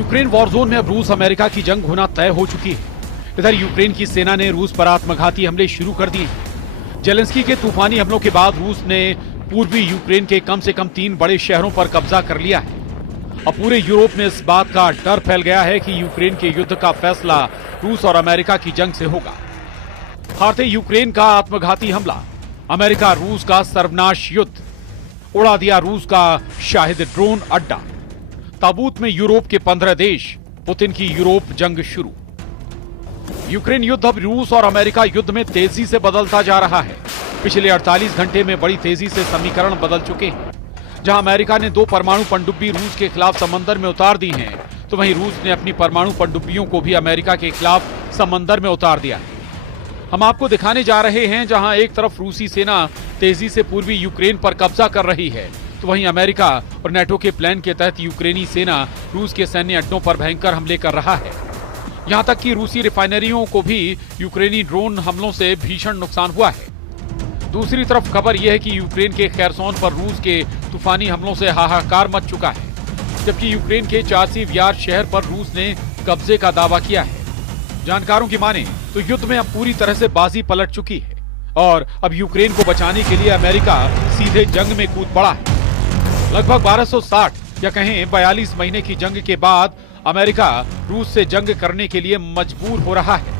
Ukraine war zone में अब रूस अमेरिका की जंग होना तय हो चुकी है। इधर यूक्रेन की सेना ने रूस पर आत्मघाती हमले शुरू कर दिए। जेलेंस्की के तूफानी हमलों के बाद रूस ने पूर्वी यूक्रेन के कम से कम 3 बड़े शहरों पर कब्जा कर लिया है। अब पूरे यूरोप में इस बात का डर फैल गया है कि यूक्रेन के युद्ध का फैसला रूस और अमेरिका की जंग से होगा। हारते यूक्रेन का आत्मघाती हमला, अमेरिका रूस का सर्वनाश युद्ध, उड़ा दिया रूस का शाहिद ड्रोन अड्डा, ताबूत में यूरोप के 15 देश, पुतिन की यूरोप जंग शुरू। यूक्रेन युद्ध अब रूस और अमेरिका युद्ध में तेजी से बदलता जा रहा है। पिछले 48 घंटे में बड़ी तेजी से समीकरण बदल चुके हैं। जहां अमेरिका ने 2 परमाणु पनडुब्बी रूस के खिलाफ समंदर में उतार दी हैं, तो वहीं रूस ने अपनी परमाणु पनडुब्बियों को भी अमेरिका के खिलाफ समंदर में उतार दिया है। हम आपको दिखाने जा रहे हैं जहां एक तरफ रूसी सेना तेजी से पूर्वी यूक्रेन पर कब्जा कर रही है, तो वहीं अमेरिका और नेटो के प्लान के तहत यूक्रेनी सेना रूस के सैन्य अड्डों पर भयंकर हमले कर रहा है। यहां तक कि रूसी रिफाइनरियों को भी यूक्रेनी ड्रोन हमलों से भीषण नुकसान हुआ है। दूसरी तरफ खबर यह है कि यूक्रेन के खैरसोन पर रूस के तूफानी हमलों से हाहाकार मच चुका है, जबकि यूक्रेन के चार्सिव यार शहर पर रूस ने कब्जे का दावा किया है। जानकारों की माने तो युद्ध में अब पूरी तरह से बाजी पलट चुकी है और अब यूक्रेन को बचाने के लिए अमेरिका सीधे जंग में कूद पड़ा है। लगभग 1260 या कहें 42 महीने की जंग के बाद अमेरिका रूस से जंग करने के लिए मजबूर हो रहा है।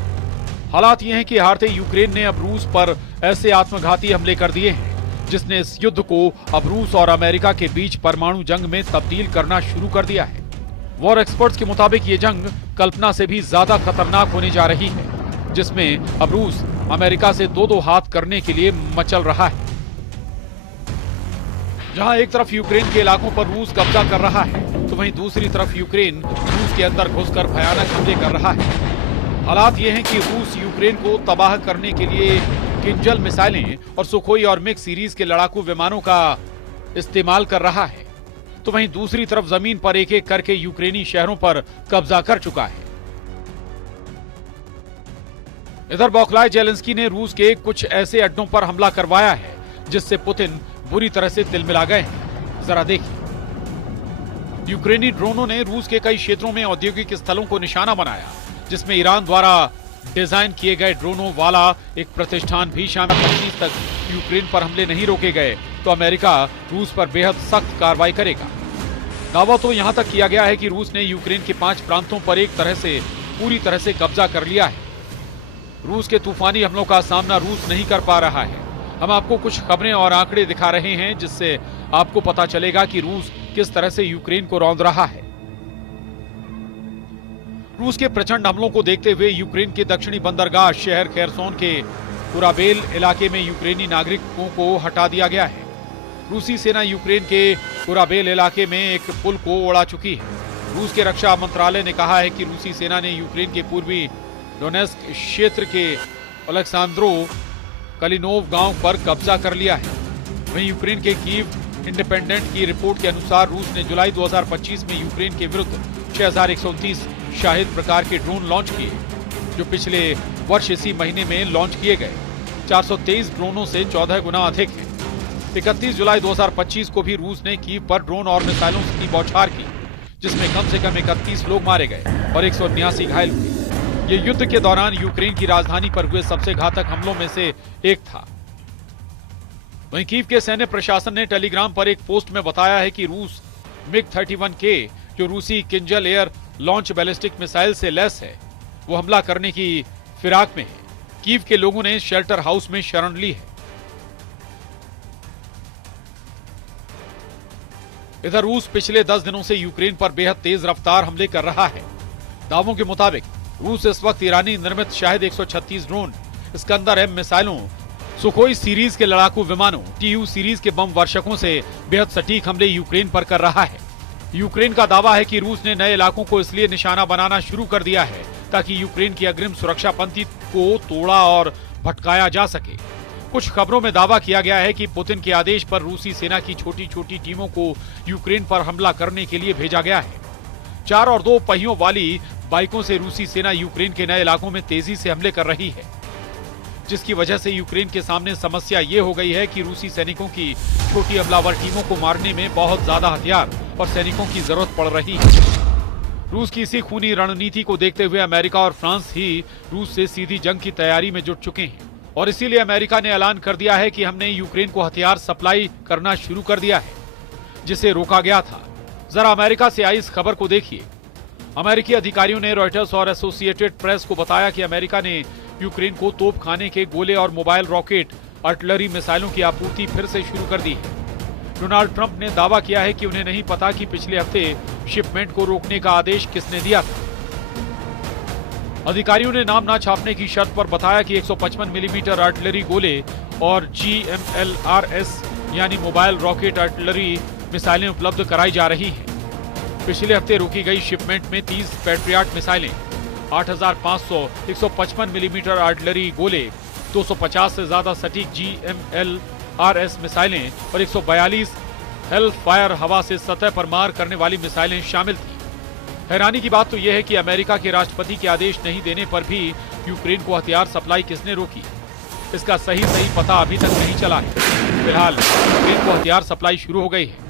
हालात ये हैं कि हारते यूक्रेन ने अब रूस पर ऐसे आत्मघाती हमले कर दिए हैं जिसने इस युद्ध को अब रूस और अमेरिका के बीच परमाणु जंग में तब्दील करना शुरू कर दिया है। वॉर एक्सपर्ट्स के मुताबिक ये जंग कल्पना से भी ज्यादा खतरनाक होने जा रही है, जिसमें अब रूस अमेरिका से 2-2 हाथ करने के लिए मचल रहा है। जहां एक तरफ यूक्रेन के इलाकों पर रूस कब्जा कर रहा है, तो वहीं दूसरी तरफ यूक्रेन रूस के अंदर घुसकर भयानक हमले कर रहा है। हालात ये हैं कि रूस यूक्रेन को तबाह करने के लिए किंजल मिसाइलें और सुखोई और मिग सीरीज के लड़ाकू विमानों का इस्तेमाल कर रहा है, तो वहीं दूसरी तरफ जमीन पर एक एक करके यूक्रेनी शहरों पर कब्जा कर चुका है। इधर बौखलाए जेलेंस्की ने रूस के कुछ ऐसे अड्डों पर हमला करवाया है जिससे पुतिन बुरी तरह से तिलमिला गए हैं। जरा देखिए। यूक्रेनी ड्रोनों ने रूस के कई क्षेत्रों में औद्योगिक स्थलों को निशाना बनाया, जिसमें ईरान द्वारा डिजाइन किए गए ड्रोनों वाला एक प्रतिष्ठान भी शामिल। 25 तक यूक्रेन पर हमले नहीं रोके गए तो अमेरिका रूस पर बेहद सख्त कार्रवाई करेगा। दावा तो यहां तक किया गया है कि रूस ने यूक्रेन के 5 प्रांतों पर एक तरह से पूरी तरह से कब्जा कर लिया है। रूस के तूफानी हमलों का सामना रूस नहीं कर पा रहा है। हम आपको कुछ खबरें और आंकड़े दिखा रहे हैं जिससे आपको पता चलेगा कि रूस किस तरह से यूक्रेन को रौंद रहा है। रूस के प्रचंड हमलों को देखते हुए यूक्रेन के दक्षिणी बंदरगाह शहर खैरसोन के कुराबेल इलाके में यूक्रेनी नागरिकों को हटा दिया गया है। रूसी सेना यूक्रेन के कुराबेल इलाके में एक पुल को उड़ा चुकी है। रूस के रक्षा मंत्रालय ने कहा है कि रूसी सेना ने यूक्रेन के पूर्वी डोनेस्क क्षेत्र के अलेक्सांद्रो कलिनोव गांव पर कब्जा कर लिया है। वहीं यूक्रेन के कीव इंडिपेंडेंट की रिपोर्ट के अनुसार रूस ने जुलाई 2025 में यूक्रेन के विरुद्ध 6129 शाहिद प्रकार के ड्रोन लॉन्च किए, जो पिछले वर्ष इसी महीने में लॉन्च किए गए 423 ड्रोनों से 14 गुना अधिक है। 31 जुलाई 2025 को भी रूस ने कीव पर ड्रोन और मिसाइलों की बौछार की, जिसमें कम से कम 31 लोग मारे गए और 189 घायल हुए। ये युद्ध के दौरान यूक्रेन की राजधानी पर हुए सबसे घातक हमलों में से एक था। वहीं कीव के सैन्य प्रशासन ने टेलीग्राम पर एक पोस्ट में बताया है कि रूस मिग 31K जो रूसी Kinjal air launch ballistic missile से लैस है, वो हमला करने की फिराक में है। कीव के लोगों ने शेल्टर हाउस में शरण ली है। इधर रूस पिछले 10 दिनों से यूक्रेन पर बेहद तेज रफ्तार हमले कर रहा है। दावों के मुताबिक रूस इस वक्त ईरानी निर्मित शाहिद 136 ड्रोन, स्कंदर M मिसाइलों, सुखोई सीरीज के लड़ाकू विमानों, TU सीरीज के बम वर्षकों से बेहद सटीक हमले यूक्रेन पर कर रहा है। यूक्रेन का दावा है कि रूस ने नए इलाकों को इसलिए निशाना बनाना शुरू कर दिया है ताकि यूक्रेन की अग्रिम सुरक्षा पंक्ति को तोड़ा और भटकाया जा सके। कुछ खबरों में दावा किया गया है कि पुतिन के आदेश पर रूसी सेना की छोटी छोटी टीमों को यूक्रेन पर हमला करने के लिए भेजा गया है। 4 और 2 पहियों वाली बाइकों से रूसी सेना यूक्रेन के नए इलाकों में तेजी से हमले कर रही है, जिसकी वजह से यूक्रेन के सामने समस्या ये हो गई है कि रूसी सैनिकों की छोटी हमलावर टीमों को मारने में बहुत ज्यादा हथियार और सैनिकों की जरूरत पड़ रही है। रूस की इसी खूनी रणनीति को देखते हुए अमेरिका और फ्रांस ही रूस से सीधी जंग की तैयारी में जुट चुके हैं और इसीलिए अमेरिका ने ऐलान कर दिया है कि हमने यूक्रेन को हथियार सप्लाई करना शुरू कर दिया है, जिसे रोका गया था। जरा अमेरिका से आई इस खबर को देखिए। अमेरिकी अधिकारियों ने रॉयटर्स और एसोसिएटेड प्रेस को बताया कि अमेरिका ने यूक्रेन को तोपखाने के गोले और मोबाइल रॉकेट आर्टिलरी मिसाइलों की आपूर्ति फिर से शुरू कर दी है। डोनाल्ड ट्रंप ने दावा किया है कि उन्हें नहीं पता कि पिछले हफ्ते शिपमेंट को रोकने का आदेश किसने दिया था। अधिकारियों ने नाम ना छापने की शर्त पर बताया कि 155 मिलीमीटर आर्टिलरी गोले और GMLRS यानी मोबाइल रॉकेट आर्टिलरी मिसाइलें उपलब्ध कराई जा रही हैं। पिछले हफ्ते रोकी गई शिपमेंट में 30 पैट्रियट मिसाइलें, 8500 155 मिलीमीटर आर्टिलरी गोले, 250 से ज्यादा सटीक GMLRS मिसाइलें और 142 हेलफायर हवा से सतह पर मार करने वाली मिसाइलें शामिल थी। हैरानी की बात तो यह है कि अमेरिका के राष्ट्रपति के आदेश नहीं देने पर भी यूक्रेन को हथियार सप्लाई किसने रोकी, इसका सही पता अभी तक नहीं चला है। फिलहाल यूक्रेन को हथियार सप्लाई शुरू हो गई है।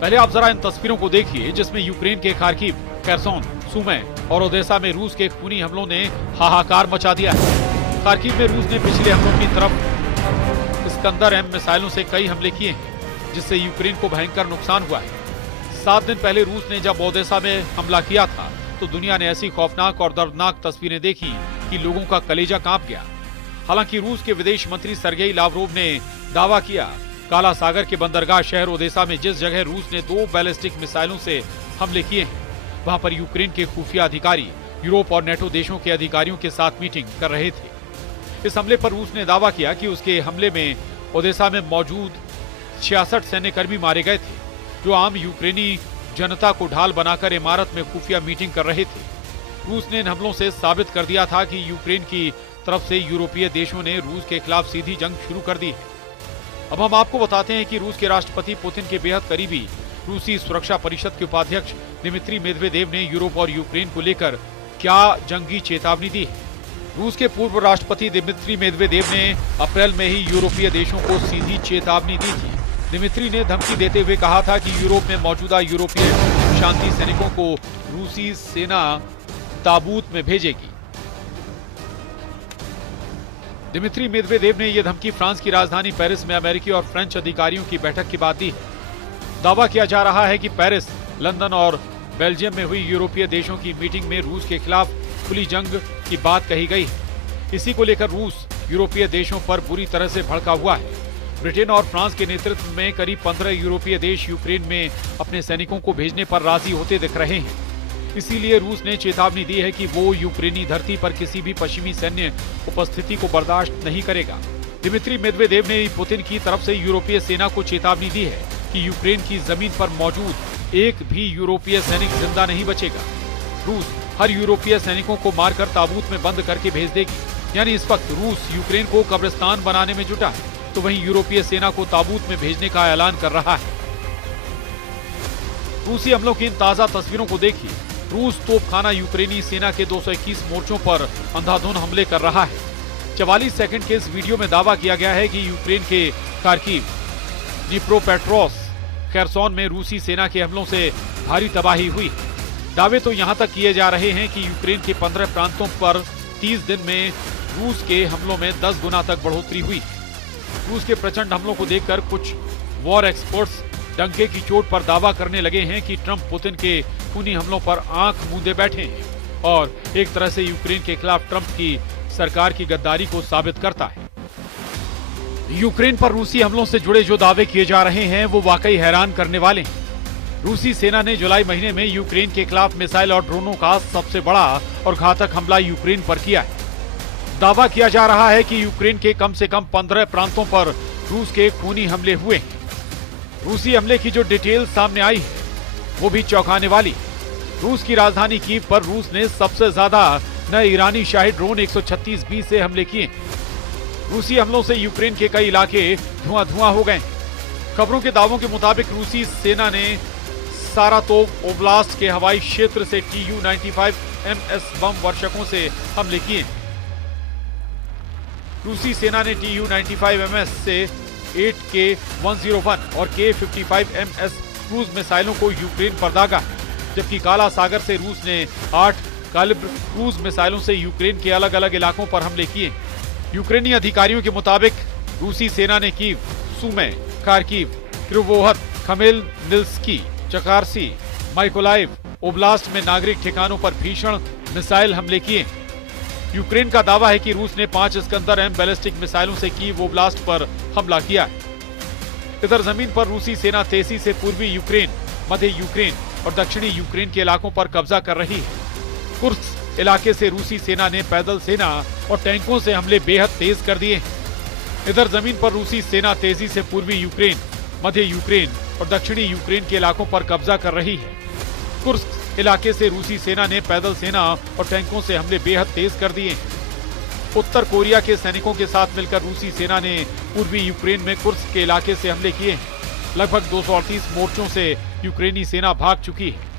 पहले आप जरा इन तस्वीरों को देखिए जिसमें यूक्रेन के खार्किव, खेर्सोन, सुमी और ओदेसा में रूस के खूनी हमलों ने हाहाकार मचा दिया है। खार्किव में रूस ने पिछले हमलों की तरफ इस्कंदर-M मिसाइलों से कई हमले किए हैं, जिससे यूक्रेन को भयंकर नुकसान हुआ है। 7 दिन पहले रूस ने जब ओदेसा में हमला किया था तो दुनिया ने ऐसी खौफनाक और दर्दनाक तस्वीरें देखी कि लोगों का कलेजा कांप गया। हालांकि रूस के विदेश मंत्री सर्गेई लावरोव ने दावा किया, काला सागर के बंदरगाह शहर ओदेसा में जिस जगह रूस ने 2 बैलिस्टिक मिसाइलों से हमले किए हैं, वहां पर यूक्रेन के खुफिया अधिकारी यूरोप और नेटो देशों के अधिकारियों के साथ मीटिंग कर रहे थे। इस हमले पर रूस ने दावा किया कि उसके हमले में ओदेसा में मौजूद 66 सैन्यकर्मी मारे गए थे, जो आम यूक्रेनी जनता को ढाल बनाकर इमारत में खुफिया मीटिंग कर रहे थे। रूस ने इन हमलों से साबित कर दिया था कि यूक्रेन की तरफ से यूरोपीय देशों ने रूस के खिलाफ सीधी जंग शुरू कर दी है। अब हम आपको बताते हैं कि रूस के राष्ट्रपति पुतिन के बेहद करीबी रूसी सुरक्षा परिषद के उपाध्यक्ष दिमित्री मेदवेदेव ने यूरोप और यूक्रेन को लेकर क्या जंगी चेतावनी दी है। रूस के पूर्व राष्ट्रपति दिमित्री मेदवेदेव ने अप्रैल में ही यूरोपीय देशों को सीधी चेतावनी दी थी। दिमित्री ने धमकी देते हुए कहा था कि यूरोप में मौजूदा यूरोपीय शांति सैनिकों को रूसी सेना ताबूत में भेजेगी। दिमित्री मेदवेदेव ने यह धमकी फ्रांस की राजधानी पेरिस में अमेरिकी और फ्रेंच अधिकारियों की बैठक के बाद दी है। दावा किया जा रहा है कि पेरिस, लंदन और बेल्जियम में हुई यूरोपीय देशों की मीटिंग में रूस के खिलाफ खुली जंग की बात कही गई है। इसी को लेकर रूस यूरोपीय देशों पर बुरी तरह से भड़का हुआ है। ब्रिटेन और फ्रांस के नेतृत्व में करीब 15 यूरोपीय देश यूक्रेन में अपने सैनिकों को भेजने पर राजी होते दिख रहे हैं। इसीलिए रूस ने चेतावनी दी है कि वो यूक्रेनी धरती पर किसी भी पश्चिमी सैन्य उपस्थिति को बर्दाश्त नहीं करेगा। दिमित्री मेदवेदेव ने पुतिन की तरफ से यूरोपीय सेना को चेतावनी दी है कि यूक्रेन की जमीन पर मौजूद एक भी यूरोपीय सैनिक जिंदा नहीं बचेगा। रूस हर यूरोपीय सैनिकों को मारकर ताबूत में बंद करके भेज देगी। यानी इस वक्त रूस यूक्रेन को कब्रिस्तान बनाने में जुटा है, तो वहीं यूरोपीय सेना को ताबूत में भेजने का ऐलान कर रहा है। रूसी हमलों की इन ताजा तस्वीरों को देखिए। रूस तोपखाना यूक्रेनी सेना के 221 मोर्चों पर अंधाधुंध हमले कर रहा है। 44 सेकंड के इस वीडियो में दावा किया गया है कि यूक्रेन के खार्किव, डिनिप्रोपेट्रोव्स्क, खेर्सोन में रूसी सेना के हमलों से भारी तबाही हुई। दावे तो यहां तक किए जा रहे हैं कि यूक्रेन के 15 प्रांतों पर 30 दिन में रूस के हमलों में 10 गुना तक बढ़ोतरी हुई। रूस के प्रचंड हमलों को देखकर कुछ वॉर एक्सपर्ट्स डंके की चोट पर दावा करने लगे हैं कि ट्रंप पुतिन के खूनी हमलों पर आंख मूंदे बैठे हैं और एक तरह से यूक्रेन के खिलाफ ट्रंप की सरकार की गद्दारी को साबित करता है। यूक्रेन पर रूसी हमलों से जुड़े जो दावे किए जा रहे हैं वो वाकई हैरान करने वाले हैं। रूसी सेना ने जुलाई महीने में यूक्रेन के खिलाफ मिसाइल और ड्रोनों का सबसे बड़ा और घातक हमला यूक्रेन पर किया है। दावा किया जा रहा है कि यूक्रेन के कम से कम 15 प्रांतों पर रूस के खूनी हमले हुए हैं। रूसी हमले की जो डिटेल सामने आई है वो भी चौंकाने वाली। रूस की राजधानी कीव पर रूस ने सबसे ज्यादा नए ईरानी शाही ड्रोन 136B से हमले किए। रूसी हमलों से यूक्रेन के कई इलाके धुआं हो गए। खबरों के दावों के मुताबिक रूसी सेना ने सारातोव ओब्लास्ट के हवाई क्षेत्र से Tu-95 MS बम वर्षकों से हमले किए। रूसी सेना ने Tu-95 MS से 8K-101 और K-55 MS क्रूज मिसाइलों को यूक्रेन पर दागा है, जबकि काला सागर से रूस ने 8 कैलिब्र क्रूज मिसाइलों से यूक्रेन के अलग अलग इलाकों पर हमले किए। यूक्रेनी अधिकारियों के मुताबिक रूसी सेना ने कीव, सुमे, खार्किव, क्रिवोहत, खमेलनिल्स्की, चकार्सी, माइकोलाइव ओब्लास्ट में नागरिक ठिकानों पर भीषण मिसाइल हमले किए। यूक्रेन का दावा है कि रूस ने 5 इस्कंदर-M बैलिस्टिक मिसाइलों से कीव ओब्लास्ट पर हमला किया है। इधर जमीन पर रूसी सेना तेजी से पूर्वी यूक्रेन, मध्य यूक्रेन और दक्षिणी यूक्रेन के इलाकों पर कब्जा कर रही है। कुर्स्क इलाके से रूसी सेना ने पैदल सेना और टैंकों से हमले बेहद तेज कर दिए। इधर जमीन पर रूसी सेना तेजी से पूर्वी यूक्रेन, मध्य यूक्रेन और दक्षिणी यूक्रेन के इलाकों पर कब्जा कर रही है। कुर्स्क इलाके से रूसी सेना ने पैदल सेना और टैंकों से हमले बेहद तेज कर दिए। उत्तर कोरिया के सैनिकों के साथ मिलकर रूसी सेना ने पूर्वी यूक्रेन में कुर्स्क के इलाके से हमले किए हैं। लगभग 238 मोर्चों से यूक्रेनी सेना भाग चुकी है।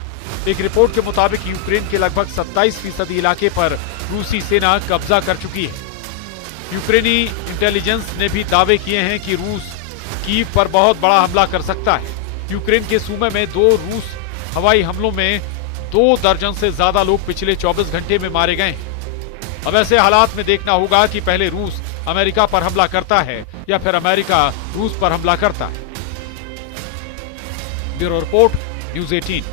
एक रिपोर्ट के मुताबिक यूक्रेन के लगभग 27% इलाके पर रूसी सेना कब्जा कर चुकी है। यूक्रेनी इंटेलिजेंस ने भी दावे किए हैं कि रूस कीव पर बहुत बड़ा हमला कर सकता है। यूक्रेन के सूमे में 2 रूस हवाई हमलों में 2 दर्जन से ज्यादा लोग पिछले 24 घंटे में मारे गए हैं। अब ऐसे हालात में देखना होगा कि पहले रूस अमेरिका पर हमला करता है या फिर अमेरिका रूस पर हमला करता है। Bureau report, news 18।